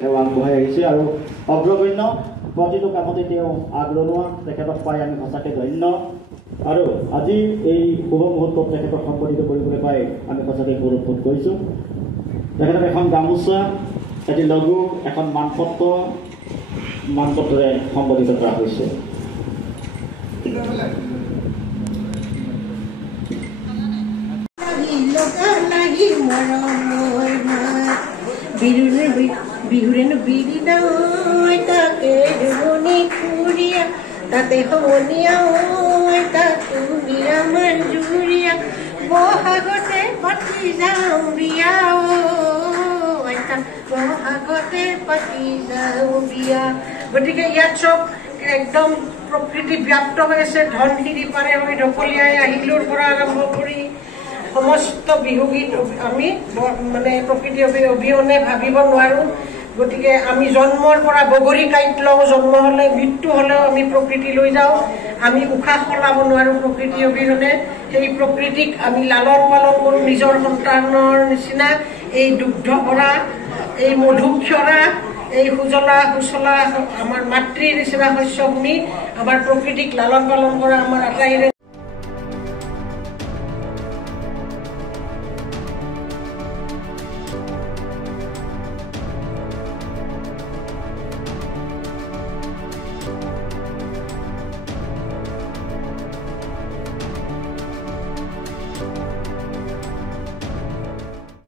সেৱা আগবঢ়াই আহিছে আৰু অগ্ৰগণ্য প্ৰতিটো কামতে তেওঁ আগৰণুৱা তেখেতক পাই আমি সঁচাকৈ ধন্য আৰু আজি এই শুভ মুহূৰ্তত তেখেতক সম্বোধিত কৰিবলৈ পাই আমি সঁচাকৈ গৌৰৱবোধ কৰিছোঁ। তেখেতক এখন গামোচা, এটি লঘু, এখন মানপত্ৰৰে সম্বোধিত কৰা হৈছে। বিহুৰেনো বিৰি নয় তাকে দুগুণী খুৰীয়া তাতে সমনীয়া ঐ তাতো বিয়া মঞ্জুৰীয়া বহাগতে পাতি যাওঁ বিয়া বহাগতে পাতি যাওঁ বিয়া। গতিকে ইয়াত চব একদম প্ৰকৃতি ব্যাপ্ত হৈ আছে। ধনশিৰি পাৰে হৈ ঢকলিয়াই আহিলোৰ পৰা আৰম্ভ কৰি সমস্ত বিহুগীত আমি মানে প্ৰকৃতি অবিহনে ভাবিব নোৱাৰোঁ। গতিকে আমি জন্মৰ পৰা বগৰী কাঁইট লওঁ, জন্ম হ'লে মৃত্যু হ'লেও আমি প্ৰকৃতি লৈ যাওঁ। আমি উশাহ সলাব নোৱাৰোঁ প্ৰকৃতি অবিহনে। সেই প্ৰকৃতিক আমি লালন পালন কৰোঁ নিজৰ সন্তানৰ নিচিনা। এই দুগ্ধ ভৰা, এই মধুক্ষৰা, এই সুজলা সুচলা আমাৰ মাতৃৰ নিচিনা শস্যভূমি, আমাৰ প্ৰকৃতিক লালন পালন কৰা আমাৰ আটাইৰে